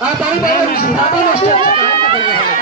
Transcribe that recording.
啊！打你！打你！打你！